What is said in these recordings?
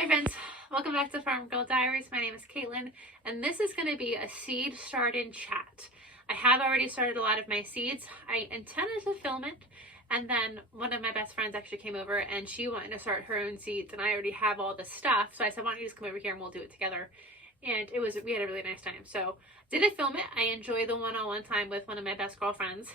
Hi friends, welcome back to Farm Girl Diaries. My name is Caitlin, and this is going to be a seed start-in chat. I have already started a lot of my seeds. I intended to film it, and then one of my best friends actually came over and she wanted to start her own seeds, and I already have all the stuff, so I said, why don't you just come over here and we'll do it together. And we had a really nice time. So didn't film it. I enjoy the one-on-one time with one of my best girlfriends,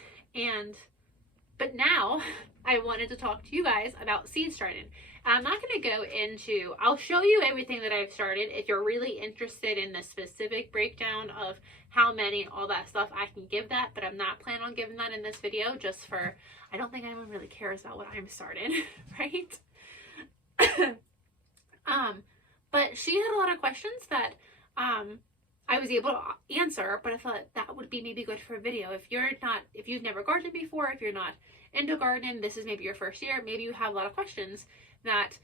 but now I wanted to talk to you guys about seed starting. I'm not going to go into, I'll show you everything that I've started. If you're really interested in the specific breakdown of how many, all that stuff, I can give that, but I'm not planning on giving that in this video just for, I don't think anyone really cares about what I'm starting, right? But she had a lot of questions that I was able to answer, but I thought that would be maybe good for a video. If you've never gardened before, if you're not into gardening, this is maybe your first year, maybe you have a lot of questions that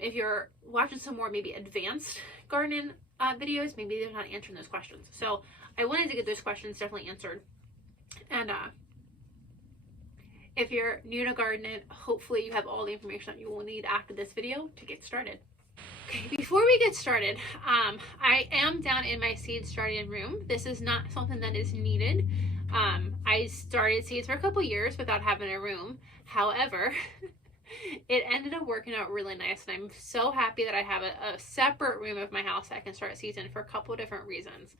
if you're watching some more maybe advanced gardening videos, maybe they're not answering those questions. So I wanted to get those questions definitely answered. And if you're new to gardening, hopefully you have all the information that you will need after this video to get started. Okay, before we get started, I am down in my seed starting room. This is not something that is needed. I started seeds for a couple years without having a room. However, it ended up working out really nice, and I'm so happy that I have a separate room of my house that I can start seeds in for a couple of different reasons.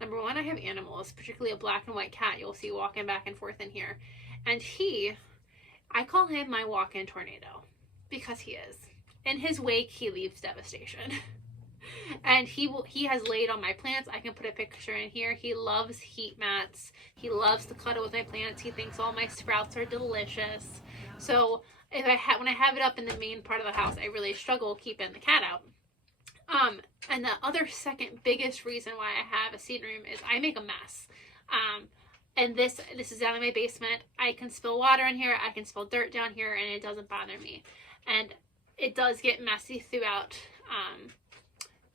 Number one, I have animals, particularly a black and white cat you'll see walking back and forth in here. And I call him my walk-in tornado because he is. In his wake, he leaves devastation. And he has laid on my plants. I can put a picture in here. He loves heat mats. He loves to cuddle with my plants. He thinks all my sprouts are delicious. So when I have it up in the main part of the house, I really struggle keeping the cat out. And the other second biggest reason why I have a seed room is I make a mess. And this is down in my basement. I can spill water in here. I can spill dirt down here, and it doesn't bother me. And it does get messy throughout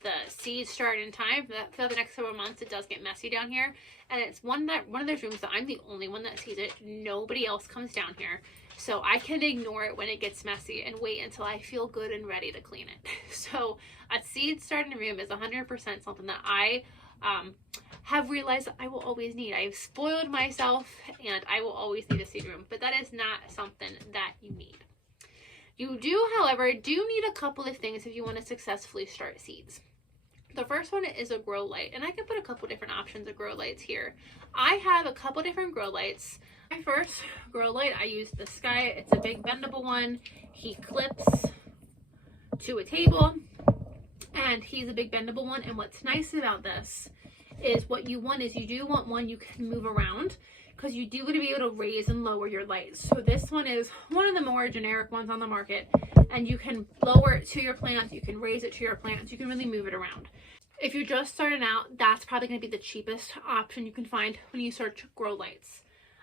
the seed starting time. For the next several months, it does get messy down here. And it's one of those rooms that I'm the only one that sees it. Nobody else comes down here. So I can ignore it when it gets messy and wait until I feel good and ready to clean it. So a seed starting room is 100% something that I have realized that I will always need. I've spoiled myself and I will always need a seed room, but that is not something that you need. You do, however, need a couple of things if you want to successfully start seeds. The first one is a grow light, and I can put a couple different options of grow lights here. I have a couple different grow lights. My first grow light, I use this guy. It's a big bendable one. He clips to a table, and he's a big bendable one. And what's nice about this is what you want is you do want one you can move around, because you do want to be able to raise and lower your lights. So this one is one of the more generic ones on the market, and you can lower it to your plants, you can raise it to your plants, you can really move it around. If you're just starting out, that's probably going to be the cheapest option you can find when you search grow lights.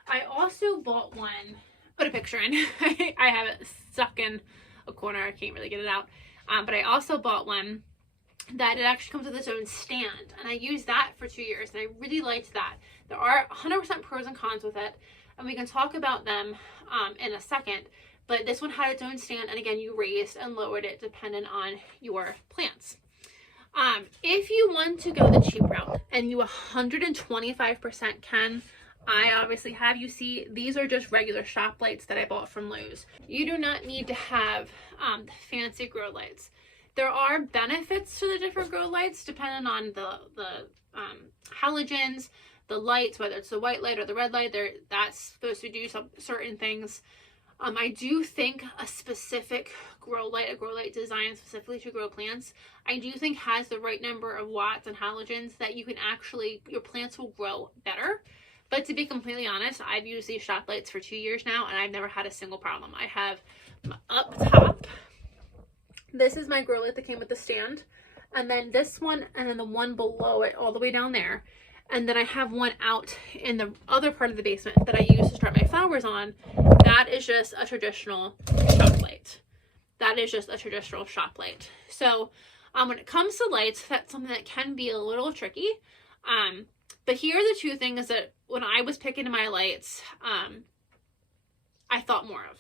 I also bought one, put a picture in, I have it stuck in a corner, I can't really get it out, but I also bought one that it actually comes with its own stand, and I used that for 2 years, and I really liked that. There are 100% pros and cons with it, and we can talk about them in a second, but this one had its own stand, and again, you raised and lowered it depending on your plants. If you want to go the cheap route, and you 125% can, I obviously have, you see, these are just regular shop lights that I bought from Lowe's. You do not need to have fancy grow lights. There are benefits to the different grow lights depending on the halogens, the lights, whether it's the white light or the red light. That's supposed to do some certain things. I do think a specific grow light designed specifically to grow plants, I do think has the right number of watts and halogens that you can your plants will grow better. But to be completely honest, I've used these shop lights for 2 years now, and I've never had a single problem. I have up top, this is my grow light that came with the stand, and then this one, and then the one below it all the way down there. And then I have one out in the other part of the basement that I use to start my flowers on. That is just a traditional shop light. That is just a traditional shop light. So when it comes to lights, that's something that can be a little tricky. But here are the two things that when I was picking my lights, I thought more of.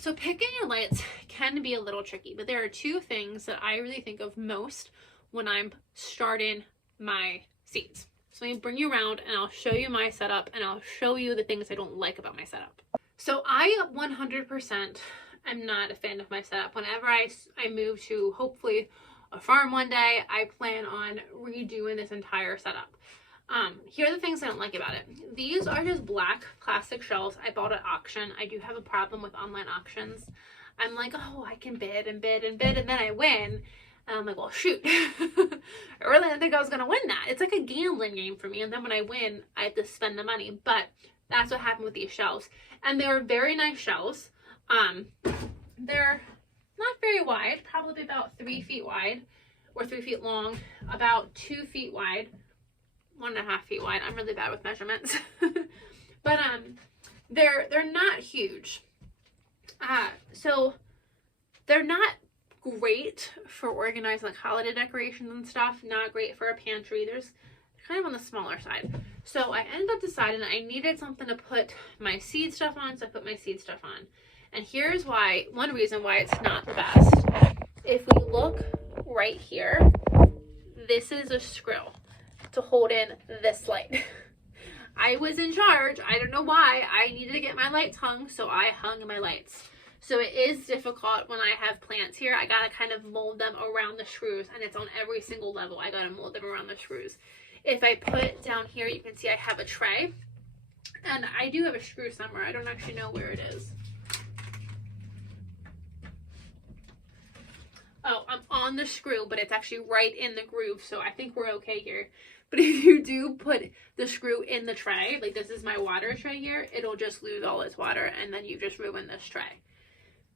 So picking your lights can be a little tricky, but there are two things that I really think of most when I'm starting my seeds. So let me bring you around and I'll show you my setup and I'll show you the things I don't like about my setup. So I 100% am not a fan of my setup. Whenever I move to hopefully a farm one day, I plan on redoing this entire setup. Here are the things I don't like about it. These are just black plastic shelves I bought at auction. I do have a problem with online auctions. I'm like, oh, I can bid and bid and bid, and then I win. And I'm like, well, shoot. I really didn't think I was going to win that. It's like a gambling game for me. And then when I win, I have to spend the money. But that's what happened with these shelves. And they're very nice shelves. They're not very wide, probably about 3 feet wide or 3 feet long, about 2 feet wide. 1.5 feet wide. I'm really bad with measurements. But they're not huge. So they're not great for organizing like holiday decorations and stuff. Not great for a pantry. There's kind of on the smaller side. So I ended up deciding I needed something to put my seed stuff on, so I put my seed stuff on. And here's why, one reason why it's not the best. If we look right here, this is a screw to hold in this light. I was in charge. I don't know why. I needed to get my lights hung, so I hung my lights. So it is difficult when I have plants here. I gotta kind of mold them around the screws, and it's on every single level. I gotta mold them around the screws. If I put it down here, you can see I have a tray, and I do have a screw somewhere. I don't actually know where it is. Oh, I'm on the screw, but it's actually right in the groove, so I think we're okay here. But if you do put the screw in the tray, like this is my water tray here, it'll just lose all its water, and then you just ruin this tray.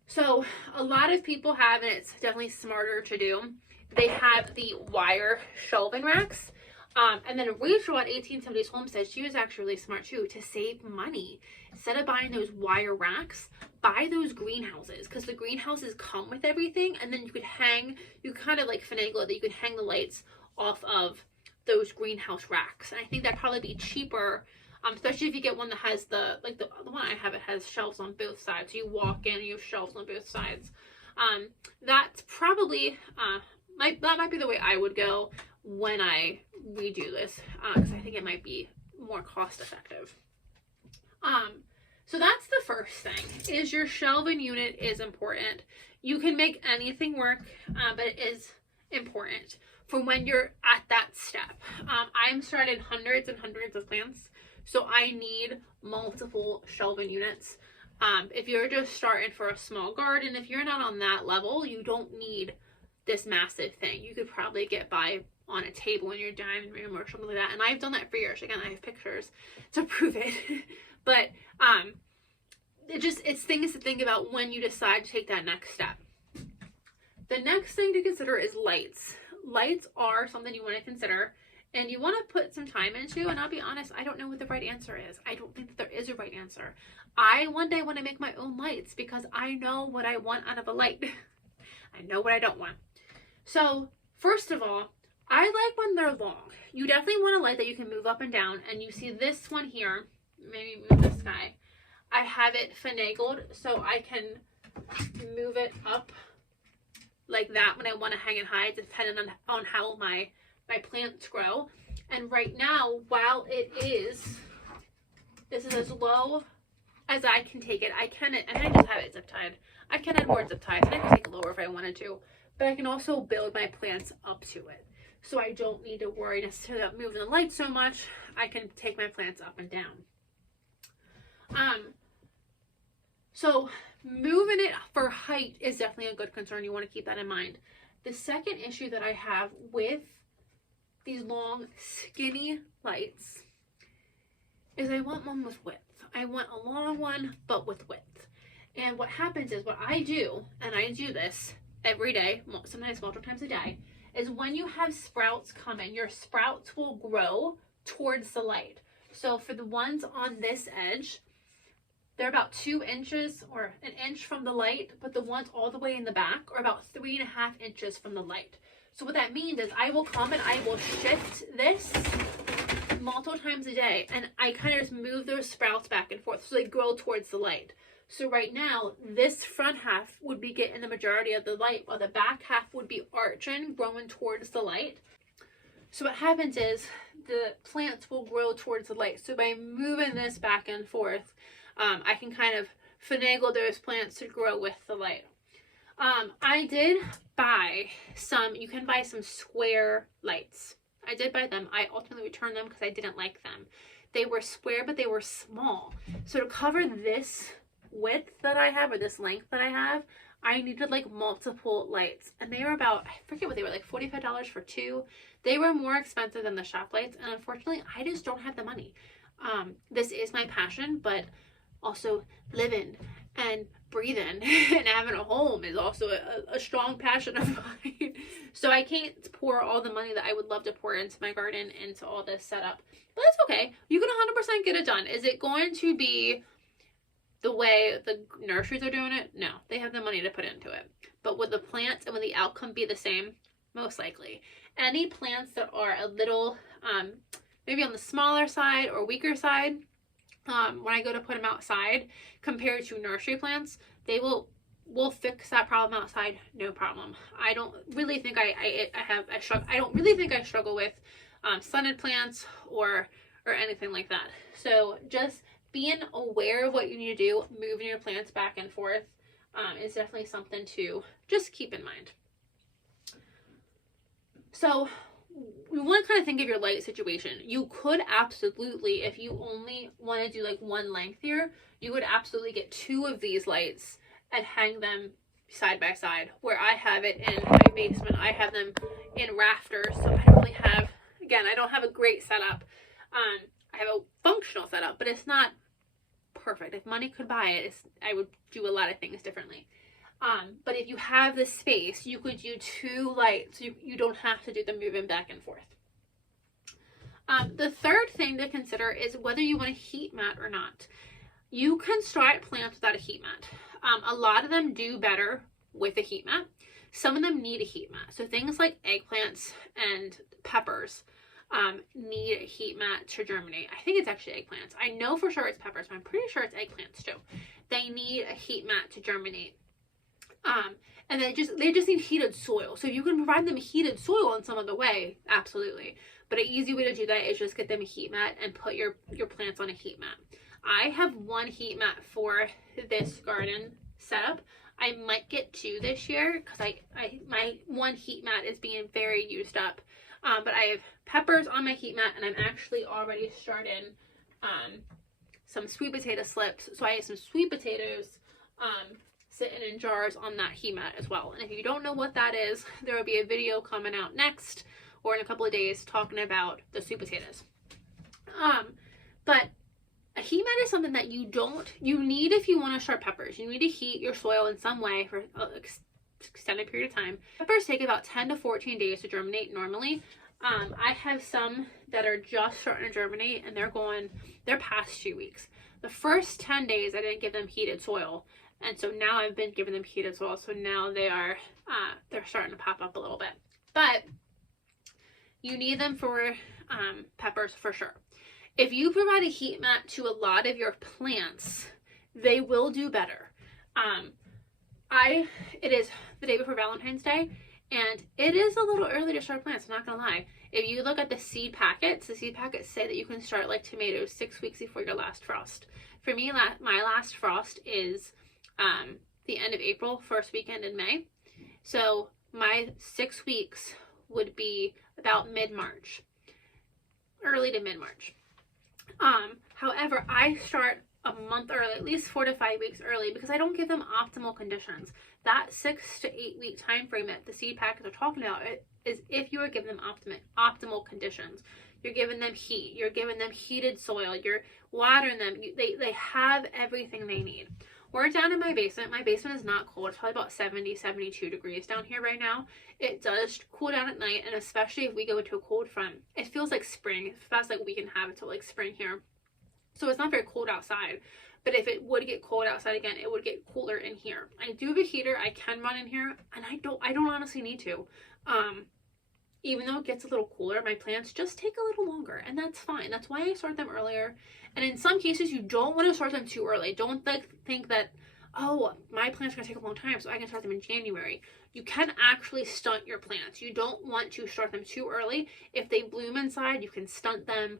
So a lot of people have, and it's definitely smarter to do, they have the wire shelving racks. And then Rachel at 1870s Homestead, she was actually really smart too, to save money. Instead of buying those wire racks, buy those greenhouses, because the greenhouses come with everything, and then you could hang, you kind of like finagle it, that you could hang the lights off of those greenhouse racks. And I think that'd probably be cheaper, especially if you get one that has the one I have, it has shelves on both sides. So you walk in and you have shelves on both sides. That's probably, that might be the way I would go when I redo this, because I think it might be more cost effective. So that's the first thing, is your shelving unit is important. You can make anything work, but it is important for when you're at that step. I'm starting hundreds and hundreds of plants, so I need multiple shelving units. If you're just starting for a small garden, if you're not on that level, you don't need this massive thing. You could probably get by on a table in your dining room or something like that. And I've done that for years. Again, I have pictures to prove it. But it's things to think about when you decide to take that next step. The next thing to consider is lights. Lights are something you want to consider and you want to put some time into. And I'll be honest, I don't know what the right answer is. I don't think that there is a right answer. I one day want to make my own lights because I know what I want out of a light. I know what I don't want. So first of all, I like when they're long. You definitely want a light that you can move up and down. And you see this one here, maybe move this guy. I have it finagled so I can move it up like that when I want to hang it high, depending on how my plants grow. And right now, while this is as low as I can take it. I just have it zip tied. I can add more zip ties, and I can take it lower if I wanted to. But I can also build my plants up to it. So I don't need to worry necessarily about moving the light so much. I can take my plants up and down. So moving it for height is definitely a good concern. You want to keep that in mind. The second issue that I have with these long, skinny lights is I want one with width. I want a long one, but with width. And what happens is what I do, and I do this every day, sometimes multiple times a day, is when you have sprouts come in, your sprouts will grow towards the light. So for the ones on this edge, they're about 2 inches or an inch from the light, but the ones all the way in the back are about 3.5 inches from the light. So what that means is I will come and I will shift this multiple times a day, and I kind of just move those sprouts back and forth so they grow towards the light. So right now, this front half would be getting the majority of the light, while the back half would be arching, growing towards the light. So what happens is the plants will grow towards the light. So by moving this back and forth, I can kind of finagle those plants to grow with the light. I did buy some, you can buy some square lights. I did buy them. I ultimately returned them because I didn't like them. They were square, but they were small. So to cover this width that I have, or this length that I have, I needed like multiple lights. And they were about, I forget what they were, like $45 for two. They were more expensive than the shop lights. And unfortunately, I just don't have the money. This is my passion, but also living and breathing and having a home is also a strong passion of mine. So I can't pour all the money that I would love to pour into my garden, into all this setup. But that's okay. You can 100% get it done. Is it going to be the way the nurseries are doing it? No. They have the money to put into it. But would the plants and would the outcome be the same? Most likely. Any plants that are a little, maybe on the smaller side or weaker side, when I go to put them outside, compared to nursery plants, they will fix that problem outside, no problem. I don't really think I don't really think I struggle with stunted plants or anything like that. So just being aware of what you need to do, moving your plants back and forth, is definitely something to just keep in mind. So we want to kind of think of your light situation. You could absolutely, if you only want to do like one length here, you would absolutely get two of these lights and hang them side by side. Where I have it in my basement, I have them in rafters, so I don't really have, again, I don't have a great setup. I have a functional setup, but it's not perfect. If money could buy it, I would do a lot of things differently. But if you have the space, you could do two lights. You don't have to do them moving back and forth. The third thing to consider is whether you want a heat mat or not. You can start plants without a heat mat. A lot of them do better with a heat mat. Some of them need a heat mat. So things like eggplants and peppers need a heat mat to germinate. I think it's actually eggplants. I know for sure it's peppers, but I'm pretty sure it's eggplants too. They need a heat mat to germinate. And they just need heated soil. So if you can provide them heated soil in some other way, absolutely. But an easy way to do that is just get them a heat mat and put your plants on a heat mat. I have one heat mat for this garden setup. I might get two this year because my one heat mat is being very used up. But I have peppers on my heat mat, and I'm actually already starting some sweet potato slips. So I have some sweet potatoes sitting in jars on that heat mat as well. And if you don't know what that is, there will be a video coming out next or in a couple of days talking about the sweet potatoes. But a heat mat is something that you need if you want to start peppers. You need to heat your soil in some way for an extended period of time. Peppers take about 10 to 14 days to germinate normally. I have some that are just starting to germinate, and they're past 2 weeks. The first 10 days I didn't give them heated soil. And so now I've been giving them heated soil. So now they're starting to pop up a little bit. But you need them for peppers for sure. If you provide a heat mat to a lot of your plants, they will do better. It is the day before Valentine's Day, and it is a little early to start plants, I'm not gonna lie. If you look at the seed packets say that you can start like tomatoes 6 weeks before your last frost. For me, my last frost is the end of April, first weekend in May. So my 6 weeks would be about mid-March, early to mid-March. However, I start a month early, at least 4 to 5 weeks early, because I don't give them optimal conditions. That 6 to 8 week time frame that the seed packets are talking about is if you are giving them optimal conditions. You're giving them heat, you're giving them heated soil, you're watering them, they have everything they need. We're down in my basement. My basement is not cold. It's probably about 70, 72 degrees down here right now. It does cool down at night, and especially if we go into a cold front, it feels like spring. It feels like we can have it till like spring here. So it's not very cold outside, but if it would get cold outside again, it would get cooler in here. I do have a heater I can run in here, and I don't honestly need to. even though it gets a little cooler, my plants just take a little longer, and that's fine. That's why I start them earlier. And in some cases, you don't want to start them too early. Don't think that, oh, my plants are going to take a long time, so I can start them in January. You can actually stunt your plants. You don't want to start them too early. If they bloom inside, you can stunt them.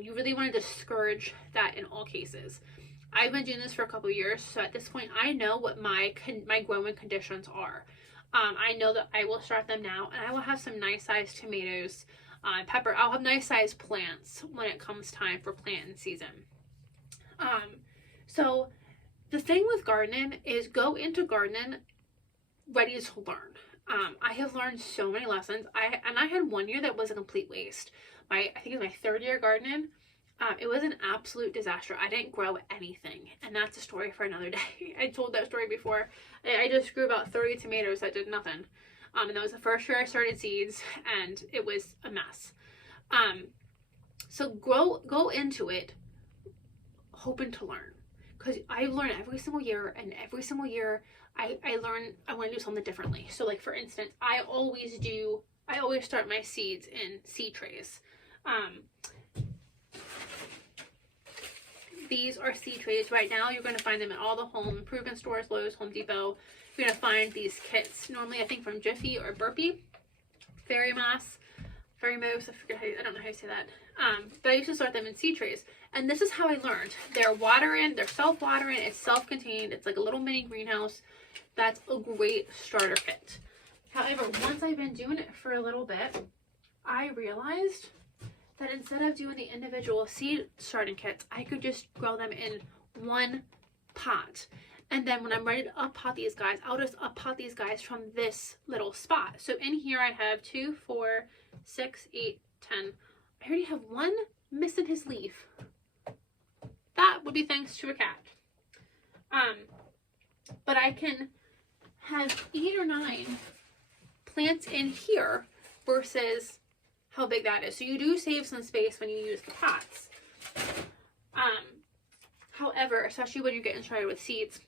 You really want to discourage that in all cases. I've been doing this for a couple years, so at this point, I know what my growing conditions are. I know that I will start them now, and I will have some nice sized tomatoes, pepper. I'll have nice sized plants when it comes time for planting season. So the thing with gardening is go into gardening ready to learn. I have learned so many lessons. I had one year that was a complete waste. I think it was my third year gardening. It was an absolute disaster. I didn't grow anything, and that's a story for another day. I told that story before. I just grew about 30 tomatoes that did nothing. And that was the first year I started seeds, and it was a mess. So go into it hoping to learn, because I learn every single year, and every single year I learn I want to do something differently. So like for instance, I always start my seeds in seed trays. These are seed trays. Right now, you're going to find them at all the home improvement stores, Lowe's, Home Depot. You're going to find these kits, normally I think from Jiffy or Burpee. Fairy Moss, I don't know how you say that. But I used to start them in seed trays. And this is how I learned. They're self-watering, it's self-contained, it's like a little mini greenhouse. That's a great starter kit. However, once I've been doing it for a little bit, I realized that instead of doing the individual seed starting kits, I could just grow them in one pot. And then when I'm ready to up-pot these guys, I'll just up-pot these guys from this little spot. So in here I have 2, 4, 6, 8, 10. I already have one missing his leaf. That would be thanks to a cat. But I can have 8 or 9 plants in here versus how big that is. So you do save some space when you use the pots. However, especially when you're getting started with seeds,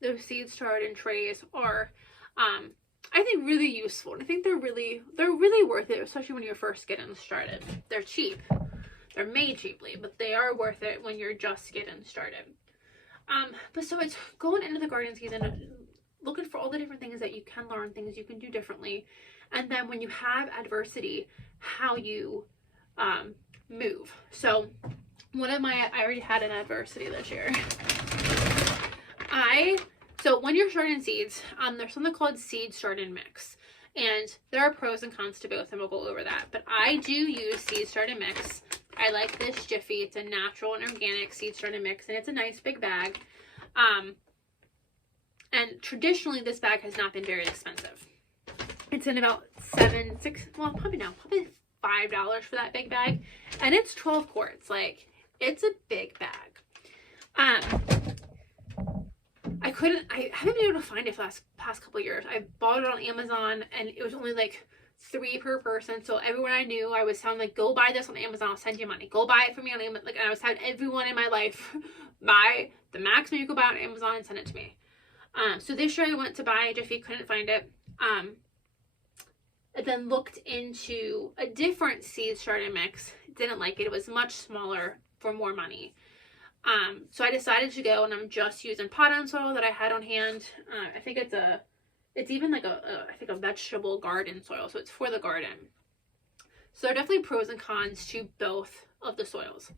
those seed started trays are, I think, really useful. And I think they're really worth it, especially when you're first getting started. They're cheap. They're made cheaply, but they are worth it when you're just getting started. But so it's going into the garden season, looking for all the different things that you can learn, things you can do differently. And then when you have adversity, how you move. So I already had an adversity this year. So when you're starting seeds, there's something called seed starting mix. And there are pros and cons to both, and we'll go over that. But I do use seed starting mix. I like this Jiffy. It's a natural and organic seed starting mix, and it's a nice big bag. And traditionally, this bag has not been very expensive. It's in about probably $5 for that big bag. And it's 12 quarts. Like, it's a big bag. I haven't been able to find it for the past couple of years. I bought it on Amazon, and it was only like $3 per person. So everyone I knew, I was telling like, go buy this on Amazon, I'll send you money. Go buy it for me on Amazon. Like, and I was having everyone in my life buy the maximum you could buy on Amazon and send it to me. So this year I went to buy Jiffy, couldn't find it. I then looked into a different seed starting mix. Didn't like it. It was much smaller for more money. So I decided to go, and I'm just using pot-on soil that I had on hand. I think it's even like a vegetable garden soil. So it's for the garden. So there are definitely pros and cons to both of the soils.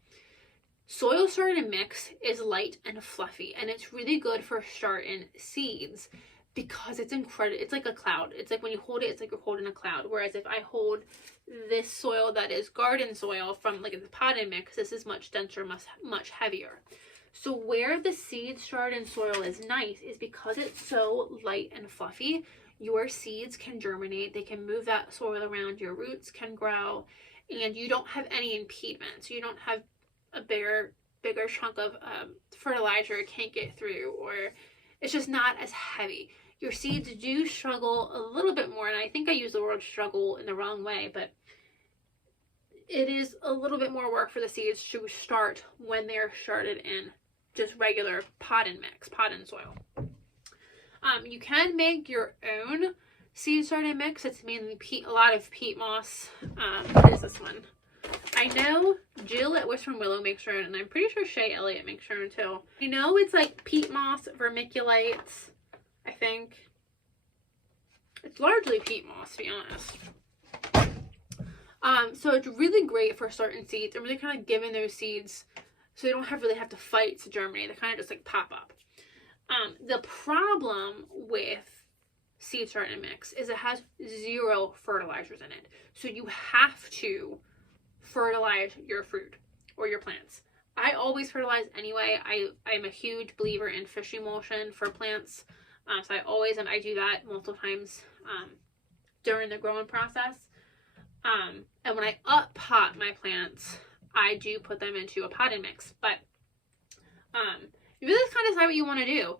Soil starting mix is light and fluffy, and it's really good for starting seeds because it's incredible. It's like a cloud. It's like when you hold it, it's like you're holding a cloud. Whereas if I hold this soil that is garden soil from like the potting mix, this is much denser, much heavier. So where the seed starting soil is nice is because it's so light and fluffy, your seeds can germinate. They can move that soil around, your roots can grow, and you don't have any impediment. So you don't have a bigger chunk of fertilizer it can't get through, or it's just not as heavy. Your seeds do struggle a little bit more, and I think I use the word struggle in the wrong way, but it is a little bit more work for the seeds to start when they're started in just regular pot and soil. You can make your own seed starting mix. It's mainly peat, a lot of peat moss. What is this one? I know Jill at Whisper Willow makes her own, and I'm pretty sure Shay Elliott makes her own too. I know it's like peat moss, vermiculites, I think. It's largely peat moss, to be honest. So it's really great for certain seeds and really kind of giving those seeds so they don't really have to fight to germinate. They kind of just like pop up. The problem with seed starting mix is it has 0 fertilizers in it. So you have to fertilize your fruit or your plants. I always fertilize anyway. I'm a huge believer in fish emulsion for plants. So I do that multiple times during the growing process. And when I up pot my plants, I do put them into a potting mix. But you really kind of decide what you want to do.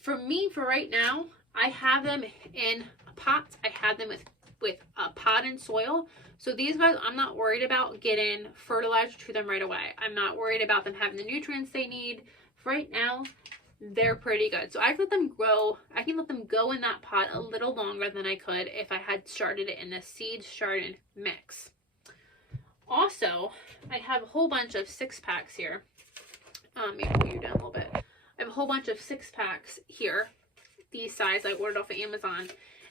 For me, for right now, I have them in pots. I have them with a pot and soil. So these guys, I'm not worried about getting fertilizer to them right away. I'm not worried about them having the nutrients they need. For right now, they're pretty good. So I can let them grow. I can let them go in that pot a little longer than I could if I had started it in the seed started mix. Also, I have a whole bunch of 6-packs here. Maybe move you down a little bit. I have a whole bunch of 6-packs here. These size I ordered off of Amazon.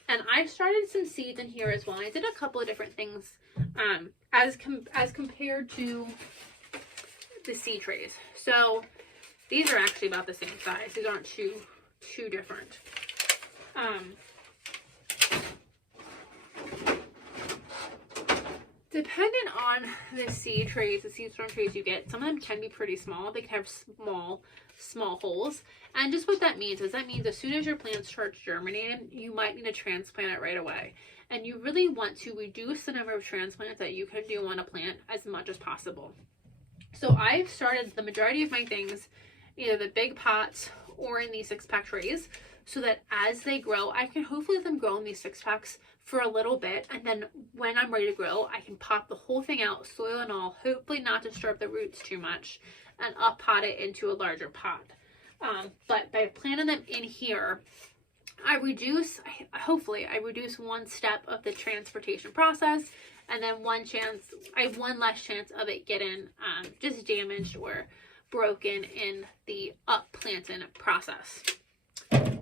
And I started some seeds in here as well. And I did a couple of different things as compared to the seed trays. So these are actually about the same size. These aren't too different. Depending on the seed trays, the seed storm trays you get, some of them can be pretty small. They can have small holes. And just what that means is as soon as your plant starts germinating, you might need to transplant it right away. And you really want to reduce the number of transplants that you can do on a plant as much as possible. So I've started the majority of my things either the big pots or in these 6-pack trays, so that as they grow, I can hopefully let them grow in these 6-packs for a little bit, and then when I'm ready to grow, I can pop the whole thing out, soil and all, hopefully not disturb the roots too much, and up pot it into a larger pot. But by planting them in here, hopefully I reduce one step of the transportation process, and then I have one less chance of it getting just damaged or broken in the up planting process.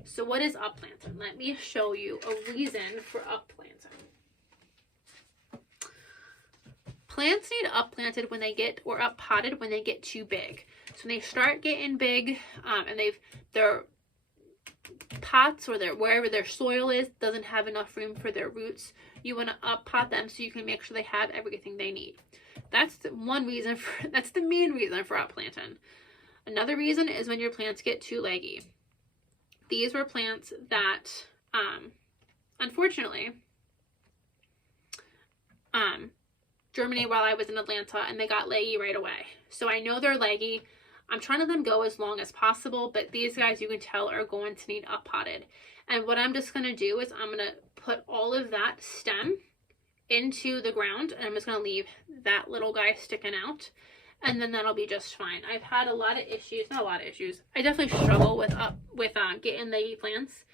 So what is up planting? Let me show you a reason for up planting. Plants need up planted when they get, or up potted when they get too big. So when they start getting big, and their pots or wherever their soil is doesn't have enough room for their roots, you want to up pot them so you can make sure they have everything they need. That's the main reason for up planting. Another reason is when your plants get too leggy. These were plants that, unfortunately, germinated while I was in Atlanta, and they got leggy right away. So I know they're leggy. I'm trying to let them go as long as possible, but these guys you can tell are going to need up potted. And what I'm just going to do is I'm going to put all of that stem into the ground, and I'm just going to leave that little guy sticking out, and then that'll be just fine. I've had a lot of issues, not a lot of issues. I definitely struggle with getting leggy plants,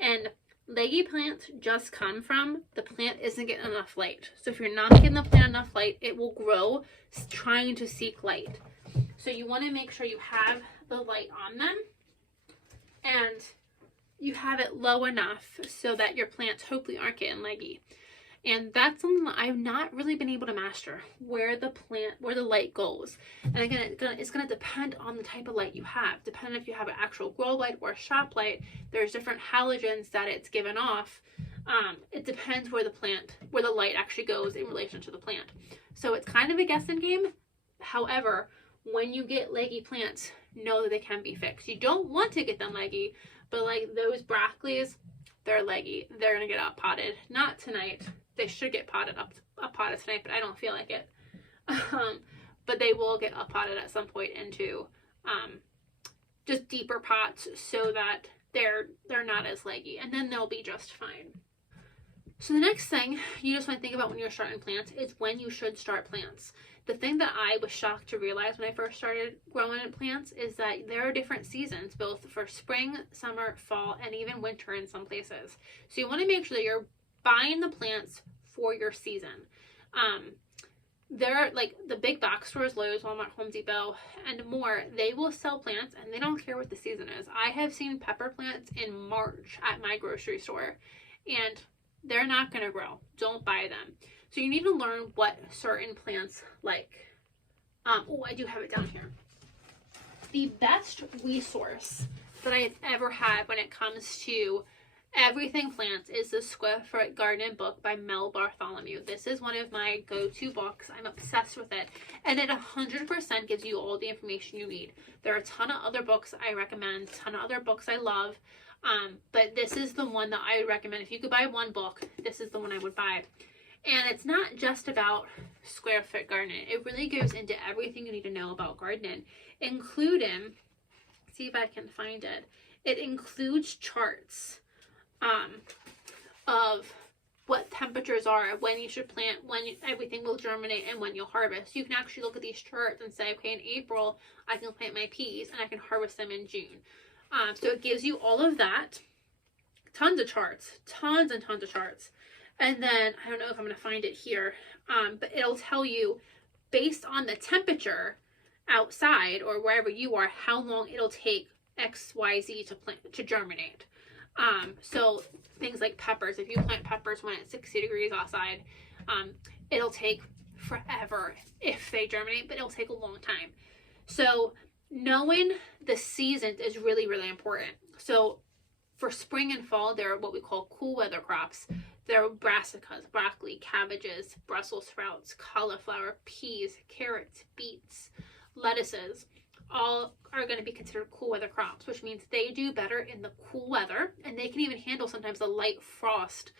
and leggy plants just come from the plant isn't getting enough light. So if you're not getting the plant enough light, it will grow trying to seek light. So you want to make sure you have the light on them, and you have it low enough so that your plants hopefully aren't getting leggy. And that's something that I've not really been able to master, where the light goes. And again, it's going to depend on the type of light you have. Depending if you have an actual grow light or a shop light, there's different halogens that it's given off. It depends where the light actually goes in relation to the plant. So it's kind of a guessing game. However, when you get leggy plants, know that they can be fixed. You don't want to get them leggy, but like those broccolis, they're leggy. They're going to get up potted. Not tonight. They should get up potted tonight, but I don't feel like it. But they will get up potted at some point into just deeper pots so that they're not as leggy, and then they'll be just fine. So the next thing you just want to think about when you're starting plants is when you should start plants. The thing that I was shocked to realize when I first started growing plants is that there are different seasons, both for spring, summer, fall, and even winter in some places. So you want to make sure that you're buying the plants for your season. There are like the big box stores, Lowe's, Walmart, Home Depot, and more. They will sell plants and they don't care what the season is. I have seen pepper plants in March at my grocery store, and they're not going to grow. Don't buy them. So you need to learn what certain plants like. Oh, I do have it down here. The best resource that I've ever had when it comes to everything plants is the Square Foot Garden book by Mel Bartholomew. This is one of my go-to books. I'm obsessed with it. And it 100% gives you all the information you need. There are a ton of other books I recommend, a ton of other books I love. But this is the one that I would recommend. If you could buy one book, this is the one I would buy. And it's not just about Square Foot Gardening. It really goes into everything you need to know about gardening, including, see if I can find it. It includes charts of what temperatures are, when you should plant, when everything will germinate, and when you'll harvest. You can actually look at these charts and say, okay, in April, I can plant my peas and I can harvest them in June. So it gives you all of that. Tons of charts. Tons and tons of charts. And then, I don't know if I'm going to find it here, but it'll tell you, based on the temperature outside or wherever you are, how long it'll take XYZ to germinate. So things like peppers, if you plant peppers when it's 60 degrees outside, it'll take forever if they germinate, but it'll take a long time. So knowing the seasons is really, really important. So for spring and fall, there are what we call cool weather crops. There are brassicas, broccoli, cabbages, Brussels sprouts, cauliflower, peas, carrots, beets, lettuces. All are going to be considered cool weather crops, which means they do better in the cool weather, and they can even handle sometimes a light frost.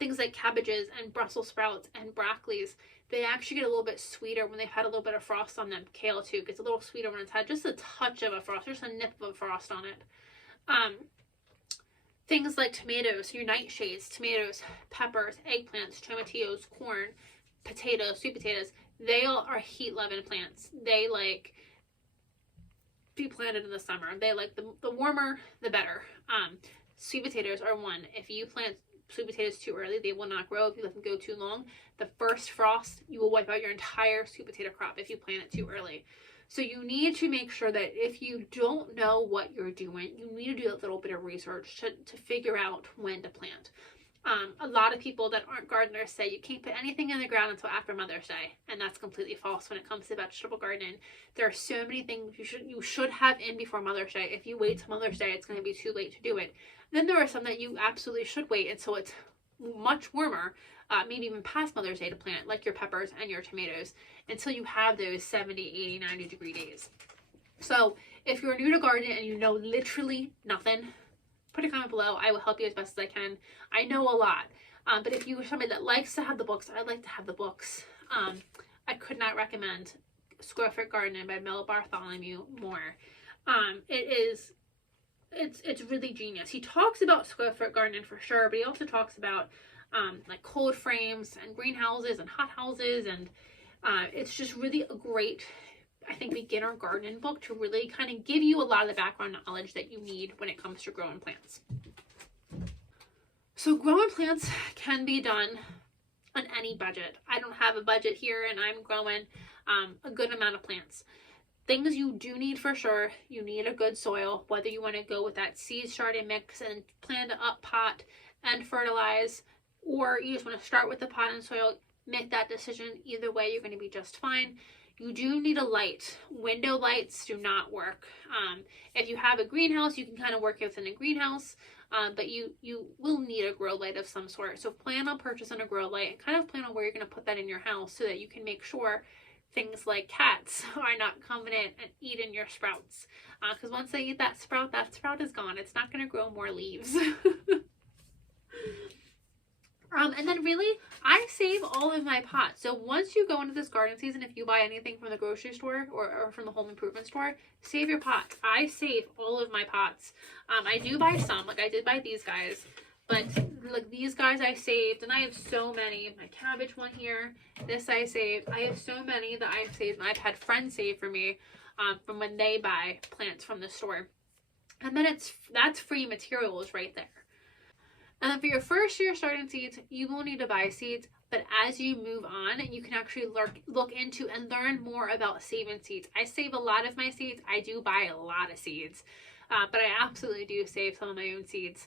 Things like cabbages and Brussels sprouts and broccolis, they actually get a little bit sweeter when they've had a little bit of frost on them. Kale too gets a little sweeter when it's had just a touch of a frost, just a nip of a frost on it. Things like tomatoes, your nightshades, tomatoes, peppers, eggplants, tomatillos, corn, potatoes, sweet potatoes, they all are heat-loving plants. They like be planted in the summer. They like the warmer, the better. Sweet potatoes are one. If you plant sweet potatoes too early, they will not grow. If you let them go too long, the first frost, you will wipe out your entire sweet potato crop if you plant it too early. So you need to make sure that if you don't know what you're doing, you need to do a little bit of research to figure out when to plant. A lot of people that aren't gardeners say you can't put anything in the ground until after Mother's Day, and that's completely false when it comes to vegetable gardening. There are so many things you should have in before Mother's Day. If you wait till Mother's Day, it's going to be too late to do it. Then there are some that you absolutely should wait until it's much warmer, maybe even past Mother's Day to plant, like your peppers and your tomatoes, until you have those 70, 80, 90 degree days. So if you're new to gardening and you know literally nothing, put a comment below. I will help you as best as I can. I know a lot, but if you're somebody that likes to have the books, I like to have the books. I could not recommend Square Foot Gardening by Mel Bartholomew more. It's really genius. He talks about Square Foot Gardening for sure, but he also talks about like cold frames and greenhouses and hot houses, and it's just really a great, I think, beginner gardening book to really kind of give you a lot of the background knowledge that you need when it comes to growing plants. So growing plants can be done on any budget. I don't have a budget here, and I'm growing a good amount of plants. Things you do need for sure, you need a good soil, whether you want to go with that seed starting mix and plan to up pot and fertilize, or you just want to start with the pot and soil. Make that decision. Either way, you're going to be just fine. You do need a light. Window lights do not work. If you have a greenhouse, you can kind of work within a greenhouse, but you will need a grow light of some sort. So plan on purchasing a grow light and kind of plan on where you're going to put that in your house so that you can make sure things like cats are not coming in and eating your sprouts. Because once they eat that sprout is gone. It's not going to grow more leaves. And then really, I save all of my pots. So once you go into this garden season, if you buy anything from the grocery store or from the home improvement store, save your pots. I save all of my pots. I do buy some, like I did buy these guys, But look, these guys I saved, and I have so many. My cabbage one here, this I saved. I have so many that I've saved, and I've had friends save for me from when they buy plants from the store. And then that's free materials right there. And then for your first year starting seeds, you will need to buy seeds, but as you move on, you can actually look into and learn more about saving seeds. I save a lot of my seeds. I do buy a lot of seeds, but I absolutely do save some of my own seeds.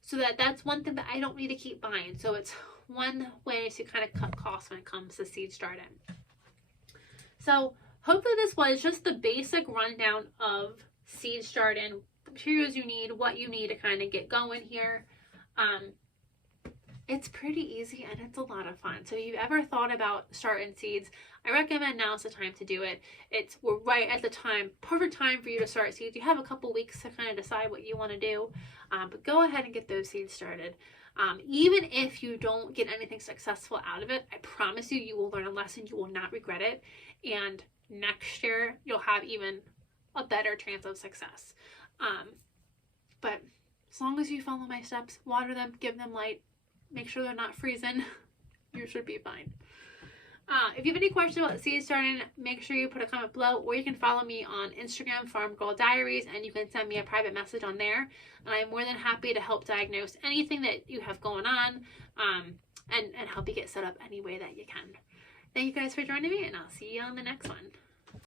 So that's one thing that I don't need to keep buying. So it's one way to kind of cut costs when it comes to seed starting. So hopefully this was just the basic rundown of seed starting, the materials you need, what you need to kind of get going here. It's pretty easy and it's a lot of fun. So if you've ever thought about starting seeds, I recommend now's the time to do it. We're right at the time, perfect time for you to start seeds. You have a couple weeks to kind of decide what you want to do, but go ahead and get those seeds started. Even if you don't get anything successful out of it, I promise you, you will learn a lesson. You will not regret it. And next year, you'll have even a better chance of success. But as long as you follow my steps, water them, give them light, make sure they're not freezing, you should be fine. If you have any questions about seed starting, make sure you put a comment below, or you can follow me on Instagram, Farm Girl Diaries, and you can send me a private message on there. And I'm more than happy to help diagnose anything that you have going on, and help you get set up any way that you can. Thank you guys for joining me, and I'll see you on the next one.